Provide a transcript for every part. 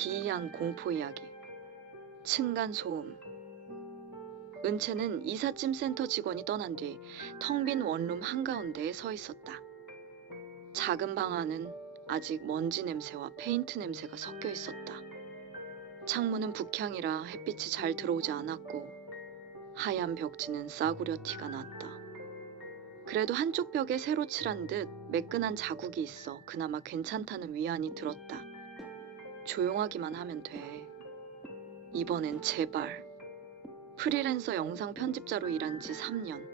기이한 공포 이야기. 층간소음. 은채는 이삿짐 센터 직원이 떠난 뒤 텅 빈 원룸 한가운데에 서 있었다. 작은 방 안은 아직 먼지 냄새와 페인트 냄새가 섞여 있었다. 창문은 북향이라 햇빛이 잘 들어오지 않았고 하얀 벽지는 싸구려 티가 났다. 그래도 한쪽 벽에 새로 칠한 듯 매끈한 자국이 있어 그나마 괜찮다는 위안이 들었다. 조용하기만 하면 돼. 이번엔 제발. 프리랜서 영상 편집자로 일한 지 3년.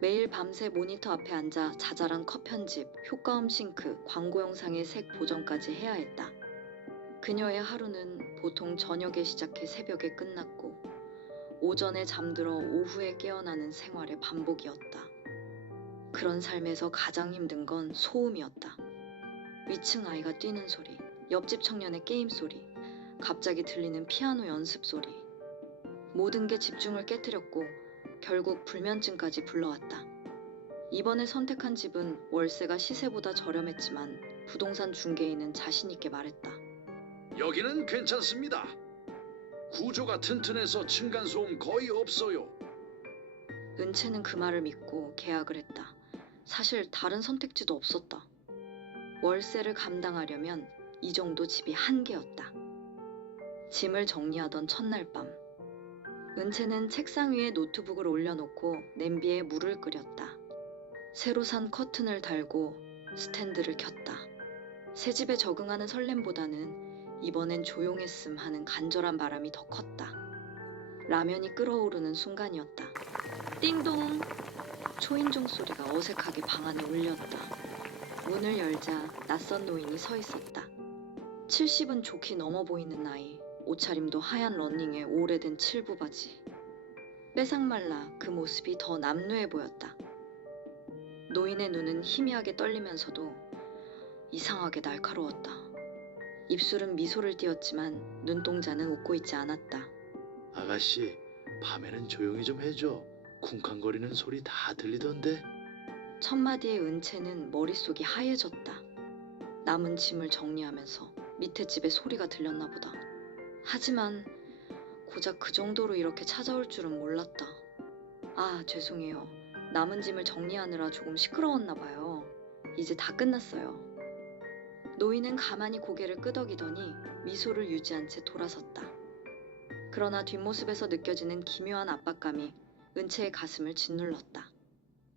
매일 밤새 모니터 앞에 앉아 자잘한 컷 편집, 효과음 싱크, 광고 영상의 색 보정까지 해야 했다. 그녀의 하루는 보통 저녁에 시작해 새벽에 끝났고 오전에 잠들어 오후에 깨어나는 생활의 반복이었다. 그런 삶에서 가장 힘든 건 소음이었다. 위층 아이가 뛰는 소리, 옆집 청년의 게임 소리, 갑자기 들리는 피아노 연습 소리. 모든 게 집중을 깨트렸고 결국 불면증까지 불러왔다. 이번에 선택한 집은 월세가 시세보다 저렴했지만 부동산 중개인은 자신 있게 말했다. 여기는 괜찮습니다. 구조가 튼튼해서 층간소음 거의 없어요. 은채는 그 말을 믿고 계약을 했다. 사실 다른 선택지도 없었다. 월세를 감당하려면 이 정도 집이 한계였다. 짐을 정리하던 첫날 밤. 은채는 책상 위에 노트북을 올려놓고 냄비에 물을 끓였다. 새로 산 커튼을 달고 스탠드를 켰다. 새 집에 적응하는 설렘보다는 이번엔 조용했음 하는 간절한 바람이 더 컸다. 라면이 끓어오르는 순간이었다. 띵동! 초인종 소리가 어색하게 방 안에 울렸다. 문을 열자 낯선 노인이 서 있었다. 70은 좋게 넘어 보이는 나이, 옷차림도 하얀 러닝에 오래된 칠부 바지. 빼삭말라 그 모습이 더 남루해 보였다. 노인의 눈은 희미하게 떨리면서도 이상하게 날카로웠다. 입술은 미소를 띄었지만 눈동자는 웃고 있지 않았다. 아가씨, 밤에는 조용히 좀 해줘. 쿵쾅거리는 소리 다 들리던데. 첫 마디의 은채는 머릿속이 하얘졌다. 남은 짐을 정리하면서 밑에 집에 소리가 들렸나 보다. 하지만 고작 그 정도로 이렇게 찾아올 줄은 몰랐다. 아, 죄송해요. 남은 짐을 정리하느라 조금 시끄러웠나 봐요. 이제 다 끝났어요. 노인은 가만히 고개를 끄덕이더니 미소를 유지한 채 돌아섰다. 그러나 뒷모습에서 느껴지는 기묘한 압박감이 은채의 가슴을 짓눌렀다.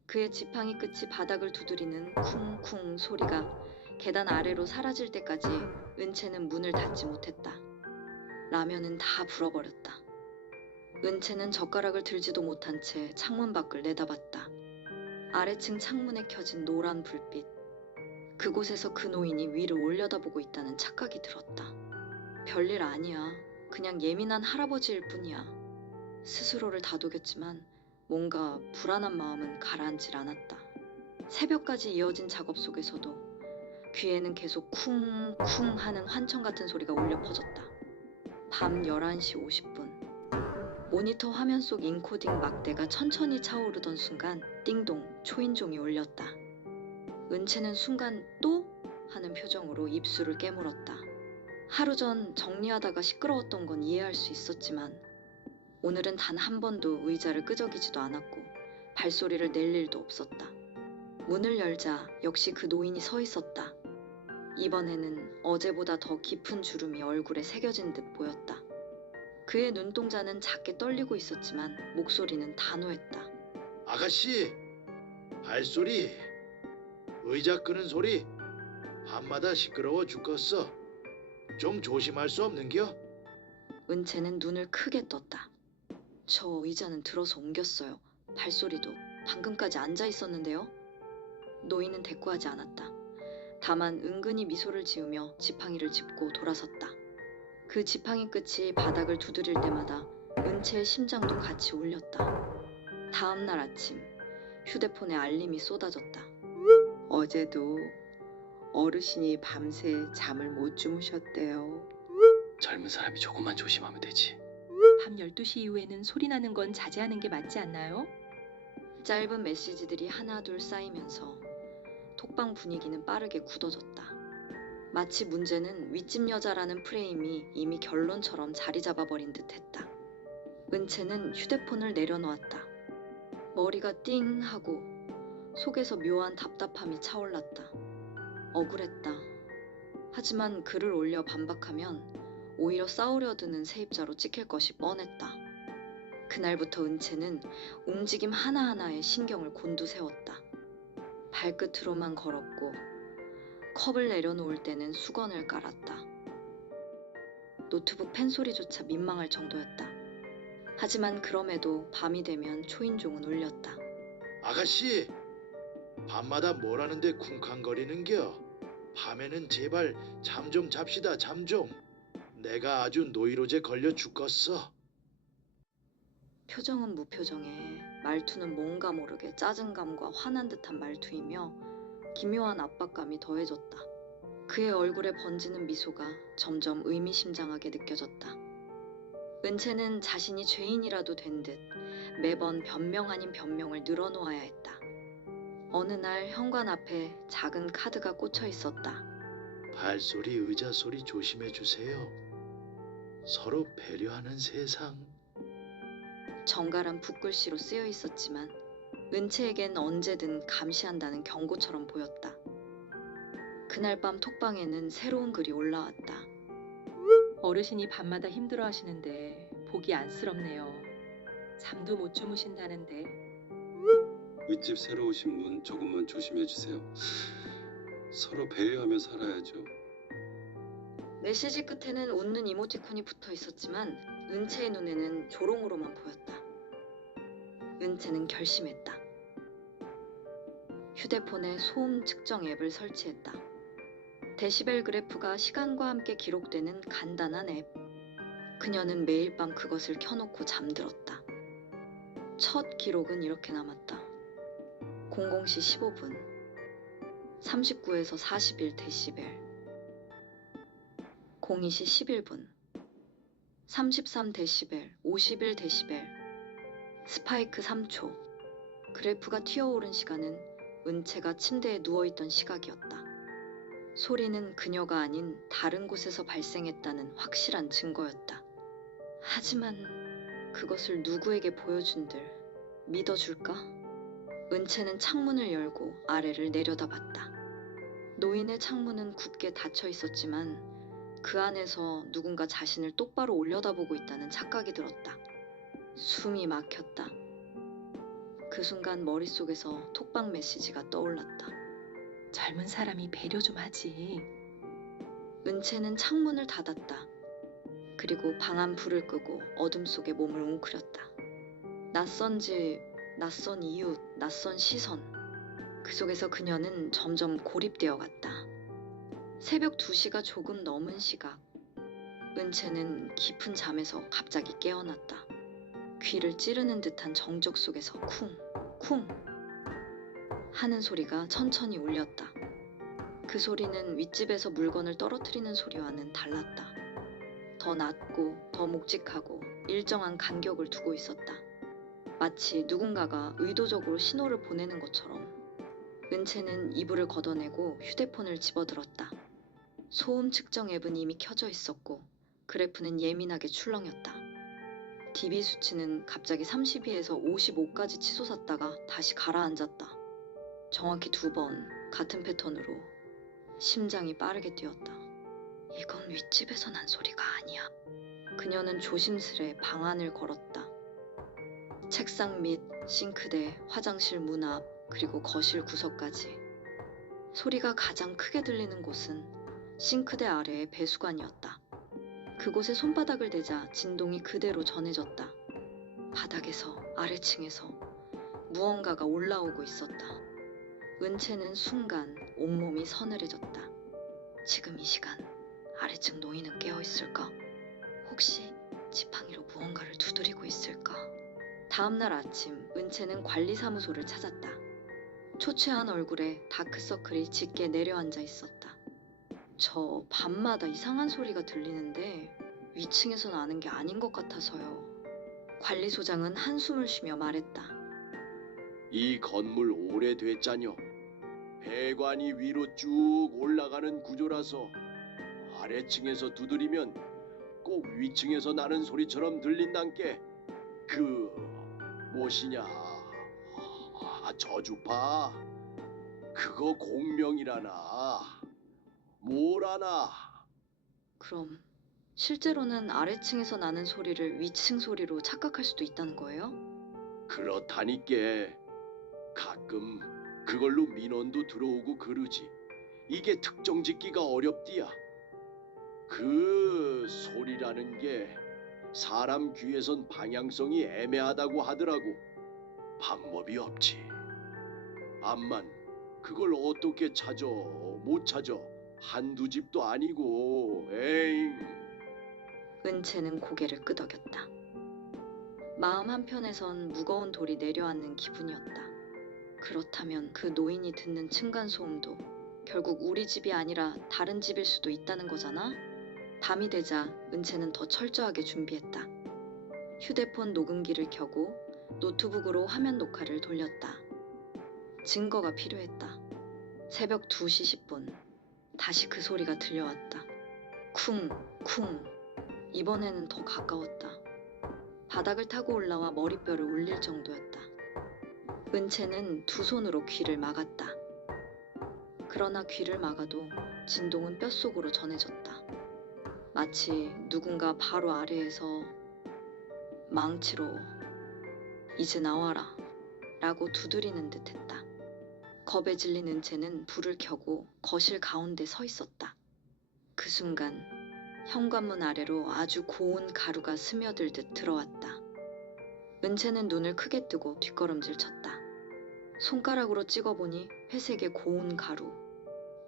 그의 지팡이 끝이 바닥을 두드리는 쿵쿵 소리가 계단 아래로 사라질 때까지 은채는 문을 닫지 못했다. 라면은 다 불어버렸다. 은채는 젓가락을 들지도 못한 채 창문 밖을 내다봤다. 아래층 창문에 켜진 노란 불빛. 그곳에서 그 노인이 위를 올려다보고 있다는 착각이 들었다. 별일 아니야. 그냥 예민한 할아버지일 뿐이야. 스스로를 다독였지만 뭔가 불안한 마음은 가라앉질 않았다. 새벽까지 이어진 작업 속에서도 귀에는 계속 쿵쿵 하는 환청 같은 소리가 울려 퍼졌다. 밤 11시 50분. 모니터 화면 속 인코딩 막대가 천천히 차오르던 순간 띵동 초인종이 울렸다. 은채는 순간 또? 하는 표정으로 입술을 깨물었다. 하루 전 정리하다가 시끄러웠던 건 이해할 수 있었지만 오늘은 단 한 번도 의자를 끄적이지도 않았고 발소리를 낼 일도 없었다. 문을 열자 역시 그 노인이 서 있었다. 이번에는 어제보다 더 깊은 주름이 얼굴에 새겨진 듯 보였다. 그의 눈동자는 작게 떨리고 있었지만 목소리는 단호했다. 아가씨, 발소리, 의자 끄는 소리, 밤마다 시끄러워 죽겠어. 좀 조심할 수 없는겨? 은채는 눈을 크게 떴다. 저 의자는 들어서 옮겼어요. 발소리도 방금까지 앉아 있었는데요. 노인은 대꾸하지 않았다. 다만 은근히 미소를 지으며 지팡이를 짚고 돌아섰다. 그 지팡이 끝이 바닥을 두드릴 때마다 은채의 심장도 같이 울렸다. 다음 날 아침 휴대폰에 알림이 쏟아졌다. 어제도 어르신이 밤새 잠을 못 주무셨대요. 젊은 사람이 조금만 조심하면 되지. 밤 12시 이후에는 소리 나는 건 자제하는 게 맞지 않나요? 짧은 메시지들이 하나 둘 쌓이면서 톡방 분위기는 빠르게 굳어졌다. 마치 문제는 윗집 여자라는 프레임이 이미 결론처럼 자리 잡아버린 듯했다. 은채는 휴대폰을 내려놓았다. 머리가 띵 하고 속에서 묘한 답답함이 차올랐다. 억울했다. 하지만 글을 올려 반박하면 오히려 싸우려 드는 세입자로 찍힐 것이 뻔했다. 그날부터 은채는 움직임 하나하나에 신경을 곤두세웠다. 발끝으로만 걸었고 컵을 내려놓을 때는 수건을 깔았다. 노트북 펜소리조차 민망할 정도였다. 하지만 그럼에도 밤이 되면 초인종은 울렸다. 아가씨, 밤마다 뭘 하는데 쿵쾅거리는겨? 밤에는 제발 잠 좀 잡시다, 잠 좀. 내가 아주 노이로제 걸려 죽겠어. 표정은 무표정에 말투는 뭔가 모르게 짜증감과 화난 듯한 말투이며 기묘한 압박감이 더해졌다. 그의 얼굴에 번지는 미소가 점점 의미심장하게 느껴졌다. 은채는 자신이 죄인이라도 된 듯 매번 변명 아닌 변명을 늘어놓아야 했다. 어느 날 현관 앞에 작은 카드가 꽂혀 있었다. 발소리, 의자 소리 조심해 주세요. 서로 배려하는 세상. 정갈한 붓글씨로 쓰여 있었지만 은채에겐 언제든 감시한다는 경고처럼 보였다. 그날 밤 톡방에는 새로운 글이 올라왔다. 어르신이 밤마다 힘들어 하시는데 보기 안쓰럽네요. 잠도 못 주무신다는데. 윗집 새로 오신 분 조금만 조심해 주세요. 서로 배려하며 살아야죠. 메시지 끝에는 웃는 이모티콘이 붙어 있었지만 은채의 눈에는 조롱으로만 보였다. 은채는 결심했다. 휴대폰에 소음 측정 앱을 설치했다. 데시벨 그래프가 시간과 함께 기록되는 간단한 앱. 그녀는 매일 밤 그것을 켜놓고 잠들었다. 첫 기록은 이렇게 남았다. 00시 15분 39에서 41 데시벨 02시 11분 33 데시벨 51 데시벨 스파이크 3초. 그래프가 튀어오른 시간은 은채가 침대에 누워있던 시각이었다. 소리는 그녀가 아닌 다른 곳에서 발생했다는 확실한 증거였다. 하지만 그것을 누구에게 보여준들 믿어줄까? 은채는 창문을 열고 아래를 내려다봤다. 노인의 창문은 굳게 닫혀 있었지만 그 안에서 누군가 자신을 똑바로 올려다보고 있다는 착각이 들었다. 숨이 막혔다. 그 순간 머릿속에서 톡방 메시지가 떠올랐다. 젊은 사람이 배려 좀 하지. 은채는 창문을 닫았다. 그리고 방 안 불을 끄고 어둠 속에 몸을 웅크렸다. 낯선 집, 낯선 이웃, 낯선 시선. 그 속에서 그녀는 점점 고립되어 갔다. 새벽 2시가 조금 넘은 시각. 은채는 깊은 잠에서 갑자기 깨어났다. 귀를 찌르는 듯한 정적 속에서 쿵, 쿵 하는 소리가 천천히 울렸다. 그 소리는 윗집에서 물건을 떨어뜨리는 소리와는 달랐다. 더 낮고 더 묵직하고 일정한 간격을 두고 있었다. 마치 누군가가 의도적으로 신호를 보내는 것처럼. 은채는 이불을 걷어내고 휴대폰을 집어들었다. 소음 측정 앱은 이미 켜져 있었고 그래프는 예민하게 출렁였다. DB 수치는 갑자기 32에서 55까지 치솟았다가 다시 가라앉았다. 정확히 2번 같은 패턴으로. 심장이 빠르게 뛰었다. 이건 윗집에서 난 소리가 아니야. 그녀는 조심스레 방 안을 걸었다. 책상 밑, 싱크대, 화장실 문 앞, 그리고 거실 구석까지. 소리가 가장 크게 들리는 곳은 싱크대 아래의 배수관이었다. 그곳에 손바닥을 대자 진동이 그대로 전해졌다. 바닥에서, 아래층에서 무언가가 올라오고 있었다. 은채는 순간 온몸이 서늘해졌다. 지금 이 시간 아래층 노인은 깨어있을까? 혹시 지팡이로 무언가를 두드리고 있을까? 다음날 아침 은채는 관리사무소를 찾았다. 초췌한 얼굴에 다크서클이 짙게 내려앉아 있었다. 저 밤마다 이상한 소리가 들리는데 위층에서 나는 게 아닌 것 같아서요. 관리소장은 한숨을 쉬며 말했다. 이 건물 오래됐잖여. 배관이 위로 쭉 올라가는 구조라서 아래층에서 두드리면 꼭 위층에서 나는 소리처럼 들린단께. 그 무엇이냐? 저주파. 그거 공명이라나. 뭐라나. 그럼 실제로는 아래층에서 나는 소리를 위층 소리로 착각할 수도 있다는 거예요? 그렇다니께. 가끔 그걸로 민원도 들어오고 그러지. 이게 특정 짓기가 어렵디야. 그 소리라는 게 사람 귀에선 방향성이 애매하다고 하더라고. 방법이 없지. 암만 그걸 어떻게 찾아? 못 찾아. 한두 집도 아니고. 에잉. 은채는 고개를 끄덕였다. 마음 한편에선 무거운 돌이 내려앉는 기분이었다. 그렇다면 그 노인이 듣는 층간소음도 결국 우리 집이 아니라 다른 집일 수도 있다는 거잖아? 밤이 되자 은채는 더 철저하게 준비했다. 휴대폰 녹음기를 켜고 노트북으로 화면 녹화를 돌렸다. 증거가 필요했다. 새벽 2시 10분 다시 그 소리가 들려왔다. 쿵, 쿵. 이번에는 더 가까웠다. 바닥을 타고 올라와 머리뼈를 울릴 정도였다. 은채는 두 손으로 귀를 막았다. 그러나 귀를 막아도 진동은 뼛속으로 전해졌다. 마치 누군가 바로 아래에서 망치로 이제 나와라 라고 두드리는 듯했다. 겁에 질린 은채는 불을 켜고 거실 가운데 서 있었다. 그 순간 현관문 아래로 아주 고운 가루가 스며들듯 들어왔다. 은채는 눈을 크게 뜨고 뒷걸음질 쳤다. 손가락으로 찍어보니 회색의 고운 가루.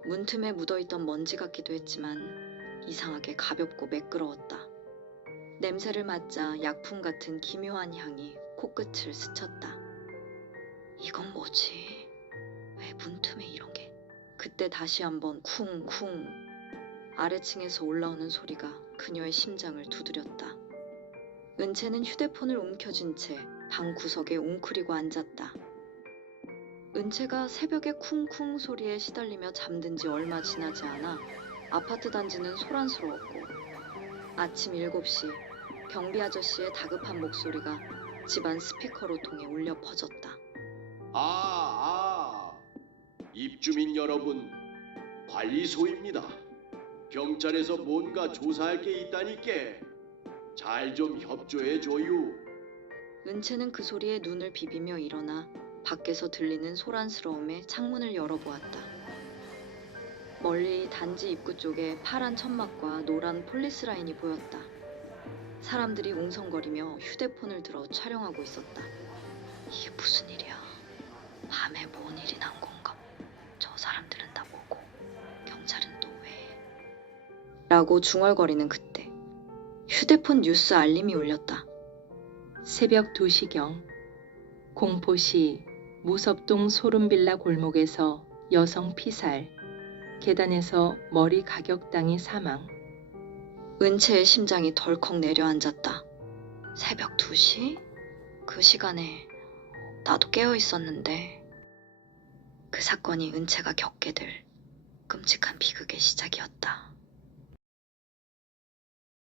문틈에 묻어있던 먼지 같기도 했지만 이상하게 가볍고 매끄러웠다. 냄새를 맡자 약품 같은 기묘한 향이 코끝을 스쳤다. 이건 뭐지? 왜 문틈에 이런 게? 그때 다시 한번 쿵쿵. 아래층에서 올라오는 소리가 그녀의 심장을 두드렸다. 은채는 휴대폰을 움켜쥔 채 방 구석에 웅크리고 앉았다. 은채가 새벽의 쿵쿵 소리에 시달리며 잠든 지 얼마 지나지 않아 아파트 단지는 소란스러웠고 아침 7시 경비 아저씨의 다급한 목소리가 집안 스피커로 통해 울려 퍼졌다. 입주민 여러분, 관리소입니다. 경찰에서 뭔가 조사할 게 있다니께. 잘 좀 협조해 줘요. 은채는 그 소리에 눈을 비비며 일어나 밖에서 들리는 소란스러움에 창문을 열어보았다. 멀리 단지 입구 쪽에 파란 천막과 노란 폴리스 라인이 보였다. 사람들이 웅성거리며 휴대폰을 들어 촬영하고 있었다. 이게 무슨 일이야? 밤에 뭔 일이 난 건가? 저 사람들은 다 뭐고 경찰은 또 왜? 라고 중얼거리는 그때 휴대폰 뉴스 알림이 울렸다. 새벽 2시경 공포시 무섭동 소름빌라 골목에서 여성 피살, 계단에서 머리 가격당해 사망. 은채의 심장이 덜컥 내려앉았다. 새벽 2시? 그 시간에 나도 깨어 있었는데. 그 사건이 은채가 겪게 될 끔찍한 비극의 시작이었다.